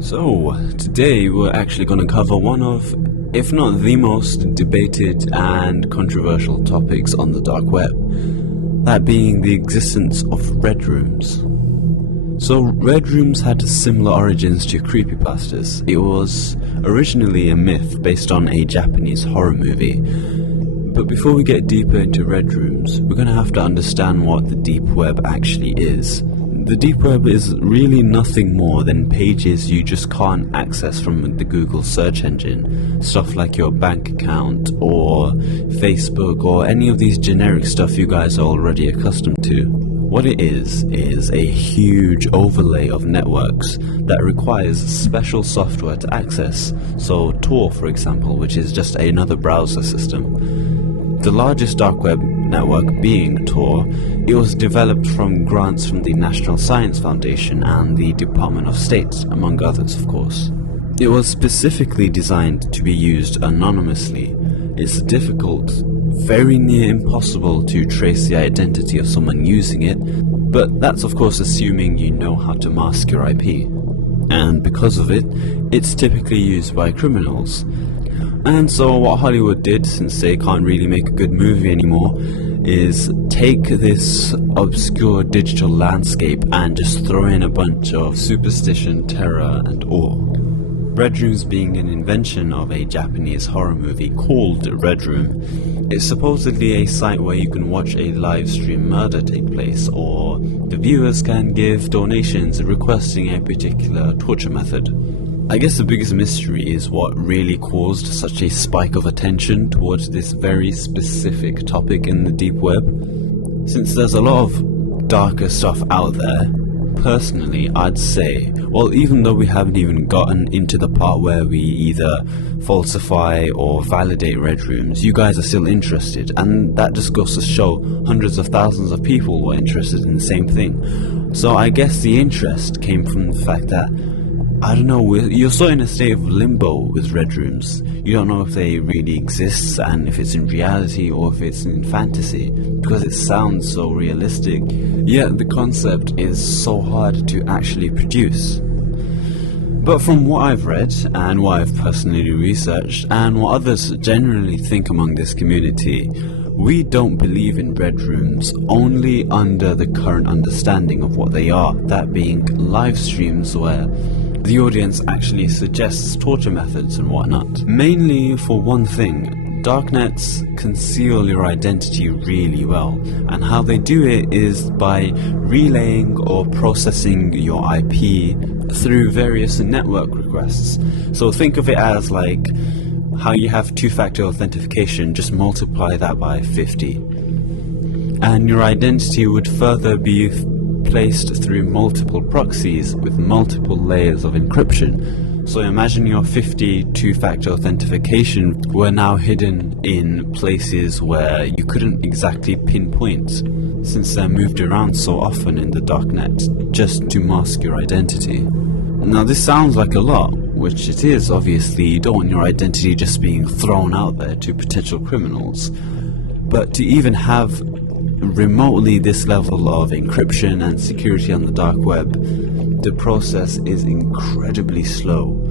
So, today we're actually going to cover one of, if not the most debated and controversial topics on the dark web, that being the existence of red rooms. So, red rooms had similar origins to creepypastas. It was originally a myth based on a Japanese horror movie. But before we get deeper into red rooms, we're going to have to understand what the deep web actually is. The deep web is really nothing more than pages you just can't access from the Google search engine. Stuff like your bank account or Facebook or any of these generic stuff you guys are already accustomed to. What it is a huge overlay of networks that requires special software to access. So Tor, for example, which is just another browser system. The largest dark web network being Tor, it was developed from grants from the National Science Foundation and the Department of State, among others of course. It was specifically designed to be used anonymously. It's difficult, very near impossible to trace the identity of someone using it, but that's of course assuming you know how to mask your IP. And because of it, it's typically used by criminals. And so what Hollywood did, since they can't really make a good movie anymore, is take this obscure digital landscape and just throw in a bunch of superstition, terror and awe. Red Rooms being an invention of a Japanese horror movie called Red Room, it's supposedly a site where you can watch a live stream murder take place, or the viewers can give donations requesting a particular torture method. I guess the biggest mystery is what really caused such a spike of attention towards this very specific topic in the deep web. Since there's a lot of darker stuff out there, personally I'd say, well, even though we haven't even gotten into the part where we either falsify or validate red rooms, you guys are still interested, and that just goes to show hundreds of thousands of people were interested in the same thing. So I guess the interest came from the fact that, I don't know, you're sort of in a state of limbo with red rooms. You don't know if they really exist and if it's in reality or if it's in fantasy, because it sounds so realistic, yet the concept is so hard to actually produce. But from what I've read and what I've personally researched and what others generally think among this community, we don't believe in red rooms only under the current understanding of what they are, that being live streams where the audience actually suggests torture methods and whatnot. Mainly for one thing, darknets conceal your identity really well, and how they do it is by relaying or processing your IP through various network requests. So think of it as like how you have two-factor authentication, just multiply that by 50. And your identity would further be placed through multiple proxies with multiple layers of encryption. So imagine your 50 two-factor authentication were now hidden in places where you couldn't exactly pinpoint, since they're moved around so often in the darknet just to mask your identity. Now this sounds like a lot, which it is. Obviously you don't want your identity just being thrown out there to potential criminals, but to even have remotely this level of encryption and security on the dark web, the process is incredibly slow,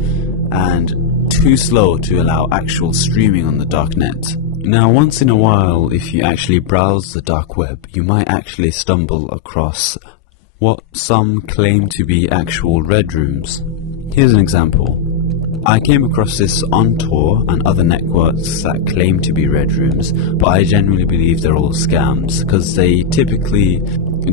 and too slow to allow actual streaming on the darknet. Now once in a while, if you actually browse the dark web, you might actually stumble across what some claim to be actual red rooms. Here's an example. I came across this on Tor and other networks that claim to be red rooms, but I genuinely believe they're all scams, because they typically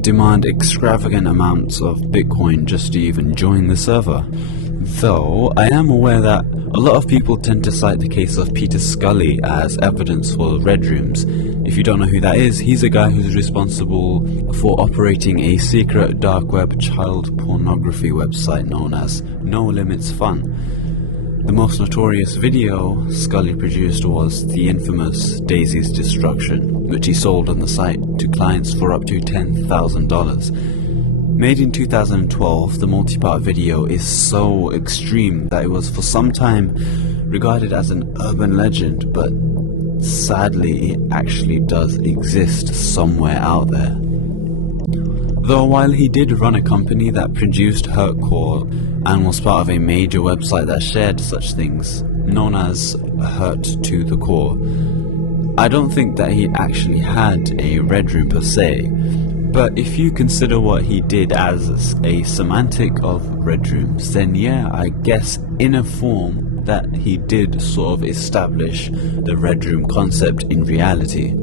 demand extravagant amounts of Bitcoin just to even join the server. Though I am aware that a lot of people tend to cite the case of Peter Scully as evidence for red rooms. If you don't know who that is, he's a guy who's responsible for operating a secret dark web child pornography website known as No Limits Fun. The most notorious video Scully produced was the infamous Daisy's Destruction, which he sold on the site to clients for up to $10,000. Made in 2012, the multi-part video is so extreme that it was for some time regarded as an urban legend, but sadly it actually does exist somewhere out there. Though while he did run a company that produced Hurtcore and was part of a major website that shared such things, known as Hurt to the Core, I don't think that he actually had a red room per se. But if you consider what he did as a semantic of red rooms, then yeah, I guess in a form that he did sort of establish the red room concept in reality.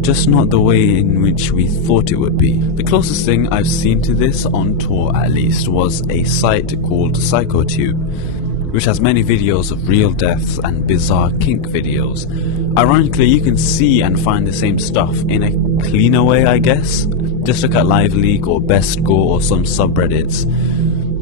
Just not the way in which we thought it would be. The closest thing I've seen to this, on tour at least, was a site called PsychoTube, which has many videos of real deaths and bizarre kink videos. Ironically, you can see and find the same stuff in a cleaner way, I guess. Just look at LiveLeak or Best Gore or some subreddits,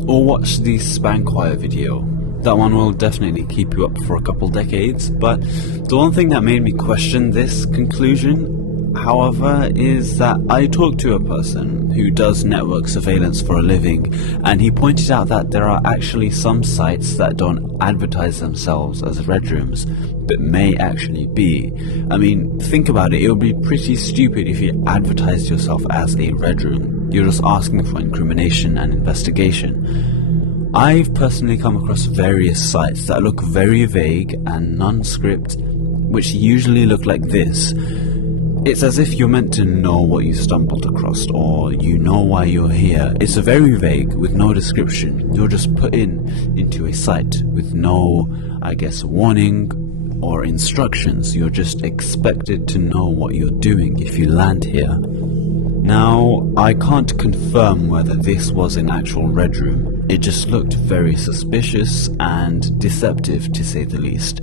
or watch the Spankwire video. That one will definitely keep you up for a couple decades. But the one thing that made me question this conclusion, however, is that I talked to a person who does network surveillance for a living, and he pointed out that there are actually some sites that don't advertise themselves as red rooms, but may actually be. I mean, think about it, it would be pretty stupid if you advertised yourself as a red room. You're just asking for incrimination and investigation. I've personally come across various sites that look very vague and nondescript, which usually look like this. It's as if you're meant to know what you stumbled across, or you know why you're here. It's very vague, with no description. You're just put into a site with no, I guess, warning or instructions. You're just expected to know what you're doing if you land here. Now, I can't confirm whether this was an actual red room. It just looked very suspicious and deceptive, to say the least.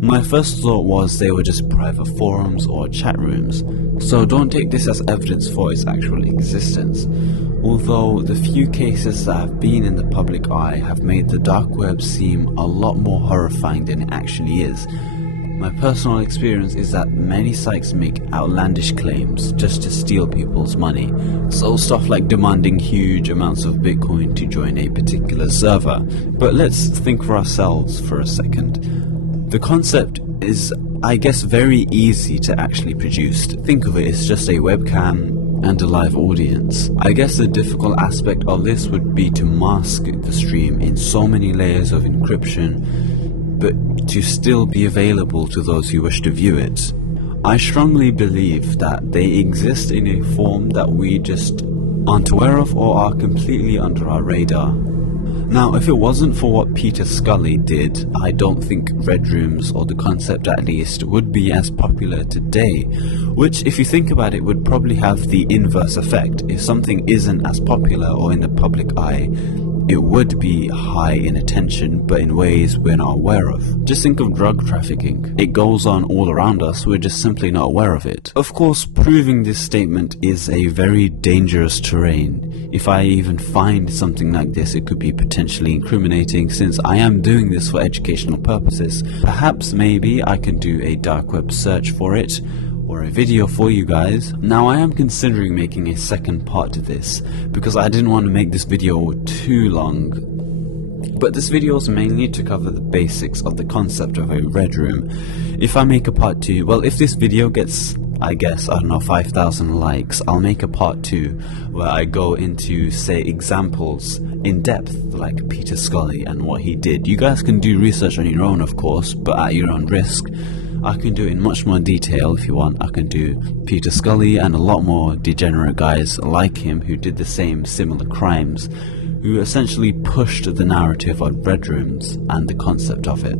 My first thought was they were just private forums or chat rooms, so don't take this as evidence for its actual existence. Although the few cases that have been in the public eye have made the dark web seem a lot more horrifying than it actually is. My personal experience is that many sites make outlandish claims just to steal people's money. So stuff like demanding huge amounts of Bitcoin to join a particular server. But let's think for ourselves for a second. The concept is, I guess, very easy to actually produce. Think of it as just a webcam and a live audience. I guess the difficult aspect of this would be to mask the stream in so many layers of encryption, but to still be available to those who wish to view it. I strongly believe that they exist in a form that we just aren't aware of or are completely under our radar. Now, if it wasn't for what Peter Scully did, I don't think red rooms, or the concept at least, would be as popular today, which, if you think about it, would probably have the inverse effect. If something isn't as popular or in the public eye, it would be high in attention, but in ways we're not aware of. Just think of drug trafficking. It goes on all around us, we're just simply not aware of it. Of course, proving this statement is a very dangerous terrain. If I even find something like this, it could be potentially incriminating, since I am doing this for educational purposes. Perhaps maybe I can do a dark web search for it, or a video for you guys. Now, I am considering making a second part to this, because I didn't want to make this video too long. But this video is mainly to cover the basics of the concept of a red room. If I make a part 2, well, if this video gets, I guess, I don't know, 5,000 likes, I'll make a part 2 where I go into, say, examples in depth, like Peter Scully and what he did. You guys can do research on your own, of course, but at your own risk. I can do it in much more detail if you want. I can do Peter Scully and a lot more degenerate guys like him who did the same similar crimes, who essentially pushed the narrative on red rooms and the concept of it.